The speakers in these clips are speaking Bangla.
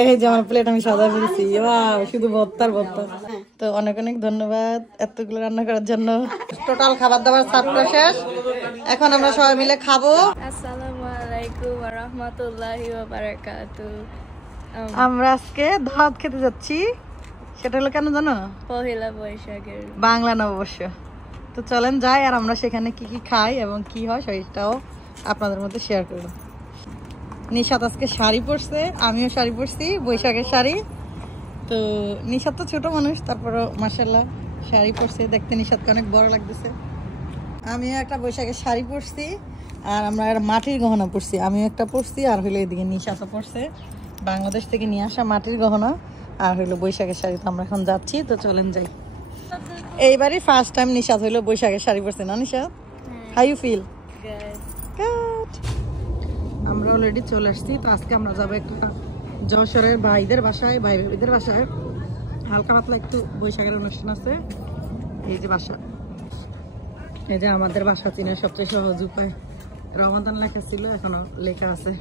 এই যে আমার প্লেট আমি সাদা ফেলেছি, শুধু ভর্তার ভর্তা। তো অনেক অনেক ধন্যবাদ এতগুলো রান্না করার জন্য। টোটাল খাবার দাবার সার্ভ করা শেষ, এখন আমরা সবাই মিলে খাবো। আসসালামু আলাইকুম ওয়া রাহমাতুল্লাহি ওয়া বারাকাতুহু। আমরা আজকে ভাত খেতে যাচ্ছি, সেটা হলো কেন জানো? পহেলা বৈশাখের বাংলা নববর্ষ। তো চলেন যাই, আর আমরা সেখানে কি কি খাই এবং কি হয় সেটাও আপনাদের মধ্যে শেয়ার করব। নিশাত আজকে শাড়ি পরছে, আমিও শাড়ি পরছি, বৈশাখের শাড়ি। তো নিশাত তো ছোট মানুষ, তারপরও মাশাআল্লাহ শাড়ি পরছে, দেখতে নিশাতকে অনেক বড় লাগতেছে। আমিও একটা বৈশাখের শাড়ি পরছি, আর আমরা একটা মাটির গহনা পরছি। আমিও একটা পরছি, আর হইলো এদিকে নিশাতও পরছে বাংলাদেশ থেকে নিয়ে আসা মাটির গহনা, আর হইলো বৈশাখের শাড়ি। তো আমরা এখন যাচ্ছি, তো চলেন যাই। এইবারই ফার্স্ট টাইম নিশাত হইলো বৈশাখের শাড়ি পরছে না Nishat? How you feel? Good. আমরা অলরেডি চলে আসছি। তো আজকে আমরা যাবো একটা যশোরের ভাইদের বাসায়, ভাই ভাইদের বাসায়। হালকা পাতলা একটু বৈশাখের অনুষ্ঠান আছে। এই যে বাসা, এই যে আমাদের বাসা চীনের সবচেয়ে সহজ উপায়। রমাদান লেখা ছিল, এখনো লেখা আছে।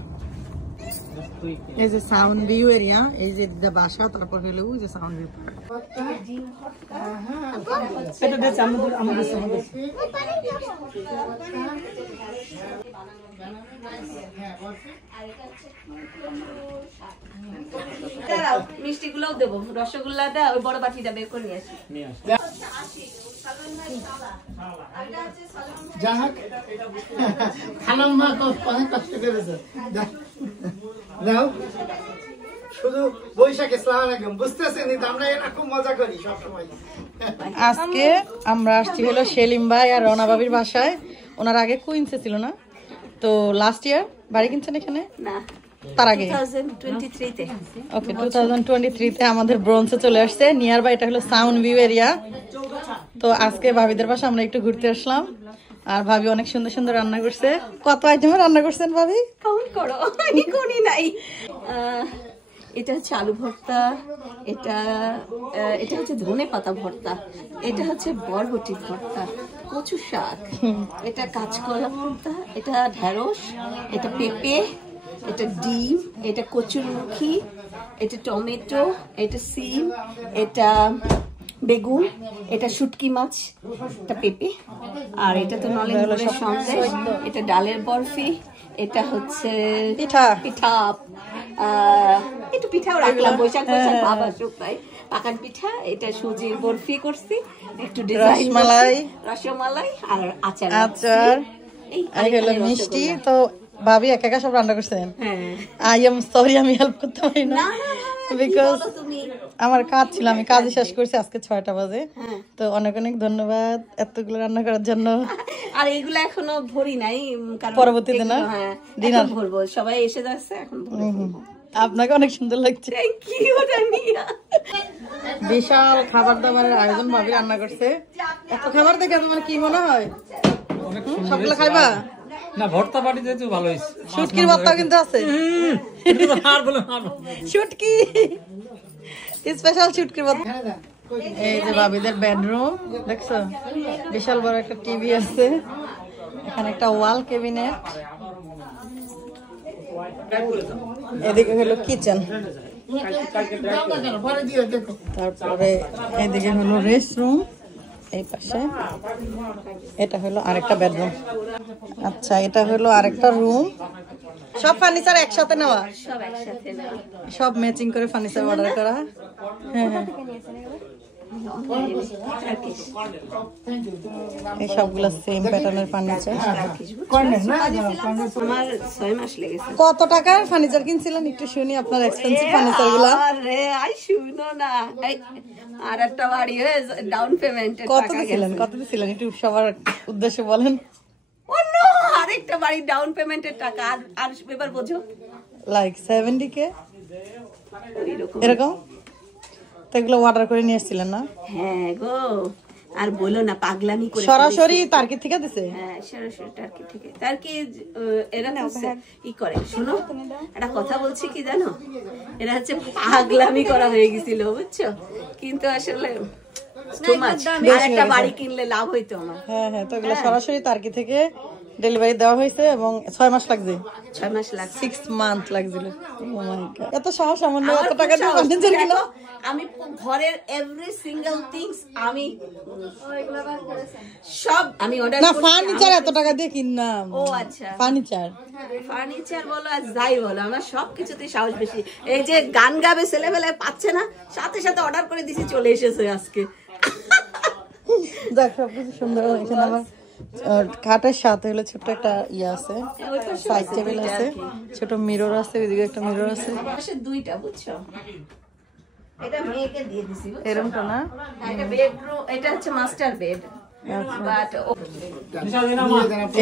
এই যে সাউন্ড ভিউ এরিয়া, এই যে বাসা, তারপর হলো ওই যে সাউন্ড ভিউ। মিষ্টি গুলোও দেবো, রসগোল্লাটা ওই বড় বাটিটা বের করে নিয়ে আসি। শুধু বৈশাখে সালাম আলাইকুম বুঝতেছেন, আমরা এরকম মজা করি সবসময়। আজকে আমরা আসছি হলো সেলিম ভাই আর রনা বাবির বাসায়। ওনার আগে কুইন্সে ছিল না, তো লাস্ট ইয়ার বাড়ি কিনছেন এখানে, না তার আগে 2023 ওকে 2023 তে আমাদের ব্রোঞ্জে চলে আসছে। নিয়ার বাই এটা হলো সাউন্ড ভিউ এরিয়া। তো আজকে ভাবিদের বাসা আমরা একটু ঘুরতে আসলাম, আর ভাবি অনেক সুন্দর সুন্দর রান্না করছে। কত আইটেমের রান্না করছেন ভাবি? কাউন্ট করো, আমি কোনি নাই। এটা হচ্ছে আলু ভর্তা, এটা হচ্ছে ধনে পাতা ভর্তা, এটা হচ্ছে বরবটি ভর্তা, কচু শাক, এটা কাঁচকলা ভর্তা, এটা ঢেঁড়স, এটা পেঁপে, এটা ডিম, এটা কচুরমুখী, এটা টমেটো, এটা সিম, এটা বেগুন, এটা শুটকি মাছ, এটা পেঁপে, আর এটা তো নলেন সন্দেশ, এটা ডালের বরফি, এটা হচ্ছে পিঠা পিঠা একটু পিঠাও রাখলাম, বৈশাখ বৈশাখ ভাব আসুক তাই। পাকান পিঠা, এটা সুজির বরফি করছি, একটু ডিজাইন রসমালাই, আর আচার আচার, আর হলো মিষ্টি। তো ভাবি একা একা সব রান্না করছেন? আই এম সরি, আমি হেল্প করতে পারি না, বিকজ আমার কাজ ছিল, আমি কাজই শেষ করছি আজকে 6টা বাজে। তো অনেক অনেক ধন্যবাদ এতগুলো রান্না করার জন্য। আর এগুলো এখনো ভরি নাই, কারণ পরবর্তী দিন ডিনার ভরবো, সবাই এসে যাচ্ছে এখন। আপনাকে অনেক সুন্দর লাগছে। বিশাল খাবার দাবারের আয়োজন ভাবি রান্না করছে। এত খাবার দেখে তোমার কি মনে হয়? সবগুলো খাইবা? না, ভর্তা পাটি যেহেতু ভালো হয়েছে। শুটকির ভর্তাও কিন্তু আছে, শুটকি স্পেশাল শুটকির ভর্তা। এই যে ভাবিদের বেডরুম দেখছো, বিশাল বড় একটা টিভি আছে, এখানে একটা ওয়াল ক্যাবিনেট, এদিকে হলো কিচেন, তারপরে এদিকে হলো রেস্ট রুম, এই পাশে এটা হলো আরেকটা বেডরুম। আচ্ছা, এটা হলো আরেকটা রুম। সব ফার্নিচার একসাথে নেওয়া, সব ম্যাচিং করে ফার্নিচার অর্ডার করা। হ্যাঁ হ্যাঁ, এই সবগুলো সেম প্যাটার্নের ফার্নিচার। কত টাকার ফার্নিচার কিনছিলেন একটু শুনি, আপনার এক্সপেন্সিভ ফার্নিচার গুলা। শুনো না, আর একটা বাড়ি ডাউন পেমেন্ট কত দিছিলেন একটু সবার উদ্দেশ্যে বলেন। অন্য আরেকটা বাড়ি ডাউন পেমেন্টের টাকা, আর এবার বোঝো লাইক 70K এরকম। তো এগুলো অর্ডার করে নিয়ে এসেছিলেন না? হ্যাঁ গো, আর বলো না, পাগলামি করে সরাসরি টার্কি থেকে দিছে। হ্যাঁ, সরাসরি টার্কি থেকে। টার্কি এরা ই করে। শোনো, একটা কথা বলছি কি জানো, এরা হচ্ছে পাগলামি করা হয়ে গেছিল, বুঝছো, কিন্তু আসলে একটা বাড়ি কিনলে লাভ হইতো আমার। হ্যাঁ হ্যাঁ, তো এগুলো সরাসরি টার্কি থেকে ডেলিভারি দেওয়া হয়েছে এবং 6 মাস লাগছে, 6 মাস লাগছে। 6 মান্থ লাগছিল। এত সাহস আমার নেই, এত টাকা দিয়ে ফার্নিচার কিনো। আমি ঘরের এভরি সিঙ্গেল থিংস আমি সব আমি অর্ডার না, করি। ফার্নিচার এত টাকা দিয়ে কিনলাম। ও আচ্ছা, ফার্নিচার বলো আর যাই বলো, আমার সবকিছুতে সাহস বেশি। এই যে গান গাবে ছেলেবেলে পাচ্ছে না, সাথে সাথে অর্ডার করে দিছি, চলে এসেছে আজকে। দেখ সবকিছু সুন্দর। এখানে আমার খাটের সাথে হলো ছোট্ট একটা ইয়ে আছে, সাইড টেবিল আছে, ছোট মিরর আছে, ওইদিকে একটা মিরর আছে। পাশে দুইটা, বুঝছো? এটা মেয়েকে দিয়ে দিছি, বুঝছো? এরকমটা না, এটা বেডরুম, এটা হচ্ছে মাস্টার বেড। বাট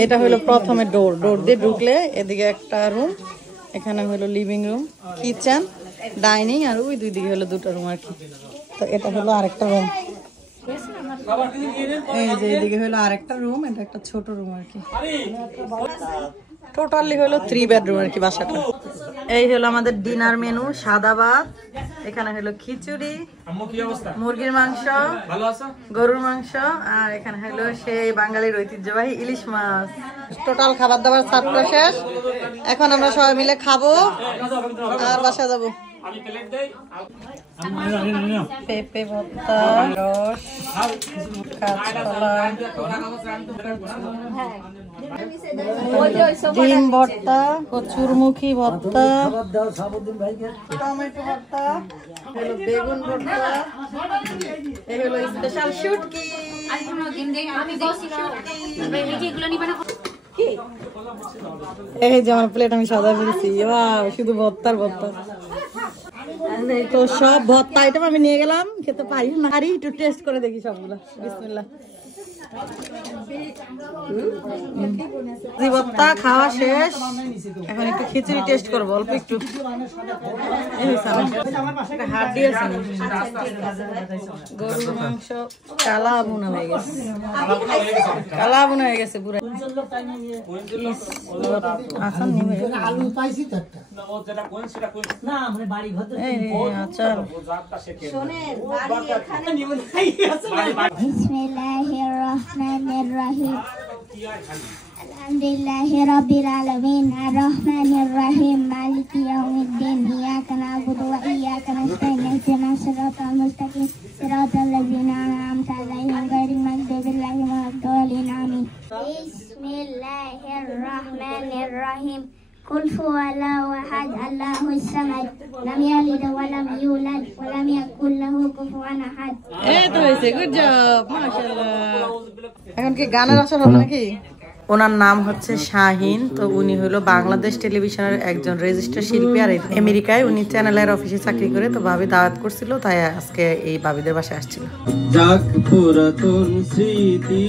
এটা হলো প্রথমে ডোর দিয়ে ঢুকলে এদিকে একটা রুম, এখানে হলো লিভিং রুম, কিচেন, ডাইনিং, আর ওই দুই দিকে হলো দুটো রুম আর কি। তো এটা হলো আরেকটা রুম, এই যে এদিকে হলো আরেকটা রুম, এটা একটা ছোট রুম আর কি। টোটালি হলো 3 বেডরুম আর কি বাসাটা। এই হলো আমাদের ডিনার মেনু, সাদা ভাত, এখানে হলো খিচুড়ি, মুরগির মাংস, গরুর মাংস, আর এখানে হলো সেই বাঙালির ঐতিহ্যবাহী ইলিশ মাছ। টোটাল খাবার দাবার সার্ভ শেষ, এখন আমরা সবাই মিলে খাবো আর বাসা যাবো। পেঁপে ভর্তা, রস, কাঁচকলা, ডিম ভর্তা, কচুরমুখী ভর্তা, টমেটো ভর্তা, বেগুন ভর্তা, এই হলো স্পেশাল শুটকি। এই যে আমার প্লেট আমি সাদা ফেলেছি, শুধু ভর্তার ভর্তা। তো সব ভর্তা আইটেম আমি নিয়ে গেলাম, খেতে পারি না, আর একটু টেস্ট করে দেখি সবগুলো। বিসমিল্লাহ। ভর্তা খাওয়া শেষ, এখন একটু খিচুড়ি টেস্ট করবো অল্প একটু। হাড্ডি আছে, গরুর মাংস কালা বোনা হয়ে গেছে, কালা বোনা হয়ে গেছে পুরো। আচ্ছা, Bismillahirrahmanirrahim. Alhamdulillahi rabbil alamin. Arrahmanirrahim. Maliki yaumiddin. Iyyaka na'budu wa iyyaka nasta'in. Ihdinas siratal mustaqim. Siratal ladzina an'amta 'alaihim ghairil maghdubi 'alaihim waladdallin. Amin. Bismillahirrahmanirrahim. Qul huwallahu ahad, Allahus samad, lam yalid wa lam yulad wa lam yakul lahu kufuwan ahad. এই তো হয়েছে, গুড জব, মাশাআল্লাহ। এখন কি গানের আসর হবে নাকি? ওনার নাম হচ্ছে শাহিন। তো উনি হলো বাংলাদেশ টেলিভিশনের একজন রেজিস্টার শিল্পী, আর আমেরিকায় উনি চ্যানেলের অফিসে চাকরি করে। তো ভাবি দাওয়াত করছিল, তাই আজকে এই ভাবিদের বাসায় আসছিল। যাক পুরাতন স্মৃতি,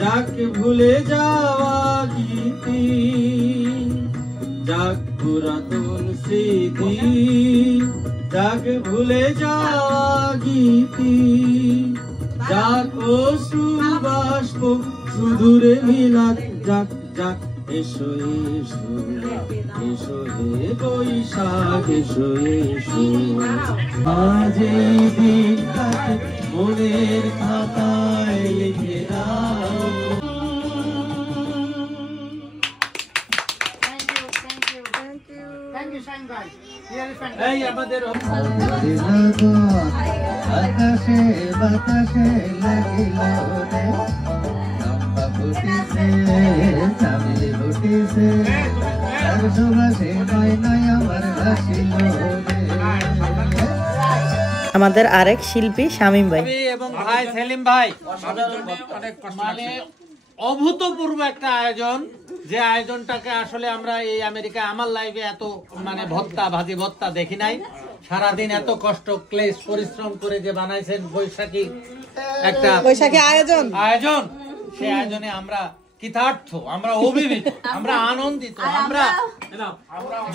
যাক ভুলে যাওয়া গীতি, যাক পুরাতন স্মৃতি, যাক ভুলে যাওয়া গীতি, যাক অশ্রুবাষ্প সুদূরে মিলাদ, যাক যাক এসো এসো এসো হে বৈশাখ, এসো এসো আজ এই দিনটাকে মনের খাতায় লিখে দাও। এই আমাদের আকাশে বাতাসে লাগিল রে, লম্বা ফুটিছে চামেলি ফুটিছে, তার সুবাসে নয় নয় আমার হাসিল রে। আমাদের আরেক শিল্পী শামীম ভাই এবং ভাই সেলিম ভাই, মানে অভূতপূর্ব একটা আয়োজন, যে আয়োজনটাকে আসলে আমরা এই আমেরিকায় আমার লাইফে এত মানে ভত্তা ভাজি ভত্তা দেখি নাই। সারাদিন এত কষ্ট ক্লেশ পরিশ্রম করে যে বানাইছেন বৈশাখী একটা আয়োজন, সেই আয়োজনে আমরা কৃতার্থ, আমরা অভিভূত, আমরা আনন্দিত, আমরা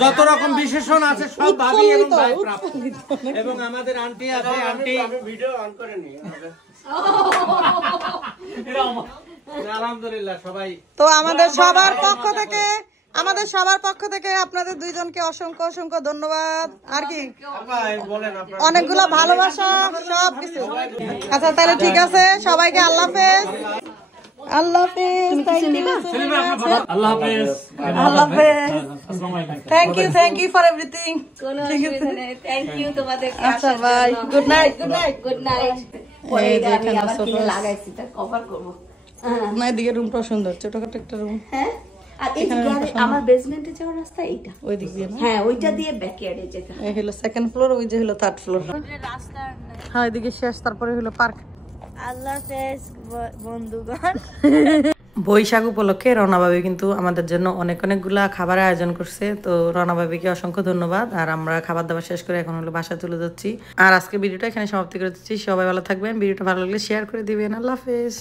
যত রকম বিশেষণ আছে সব ভাবি এবং ভাই প্রাপ্ত। এবং আমাদের আন্টি আছে, আন্টি ভিডিও অন করে নি, আলহামদুলিল্লাহ সবাই। তো আমাদের সবার পক্ষ থেকে আপনাদের দুইজনকে অসংখ্য অসংখ্য ধন্যবাদ, আর কি অনেকগুলো ভালোবাসা সব কিছু। আচ্ছা তাহলে ঠিক আছে, সবাইকে আল্লাহ হাফেজ। আল্লাহ হাফেজ। আল্লাহ হাফেজ। আল্লাহ হাফেজ। Thank you for everything. কোনো অসুবিধা নেই, থ্যাংক ইউ তোমাদের। আচ্ছা bye, good night. Good night. পরে এই এটা আমি দেখেন আবার কিনে সোফা। লাগাইছি, এটা কভার করবো। না এদিকে রুমটাও সুন্দর, ছোটখাটো একটা রুম। হ্যাঁ, আর এই যে আমার বেসমেন্টে যাওয়ার রাস্তা এইটা। ওই দিক দিয়ে না? হ্যাঁ, ওইটা দিয়ে ব্যাকইয়ার্ডে যেতে। এই হলো সেকেন্ড ফ্লোর, ওই যে হলো থার্ড ফ্লোর। হ্যাঁ এদিকে শেষ, তারপরে হলো পার্ক। আল্লাহ হাফেজ বন্ধুগণ। বৈশাখ উপলক্ষে রনা ভাবি কিন্তু আমাদের জন্য অনেকগুলা খাবার আয়োজন করছে। তো রনা ভাবিকে অসংখ্য ধন্যবাদ। আর আমরা খাবার দাবার শেষ করে এখন হলো বাসায় চলে যাচ্ছি। আর আজকে ভিডিওটা এখানে সমাপ্তি করে দিচ্ছি। সবাই ভালো থাকবেন, ভিডিওটা ভালো লাগলে শেয়ার করে দিবেন। আল্লাহ হাফেজ।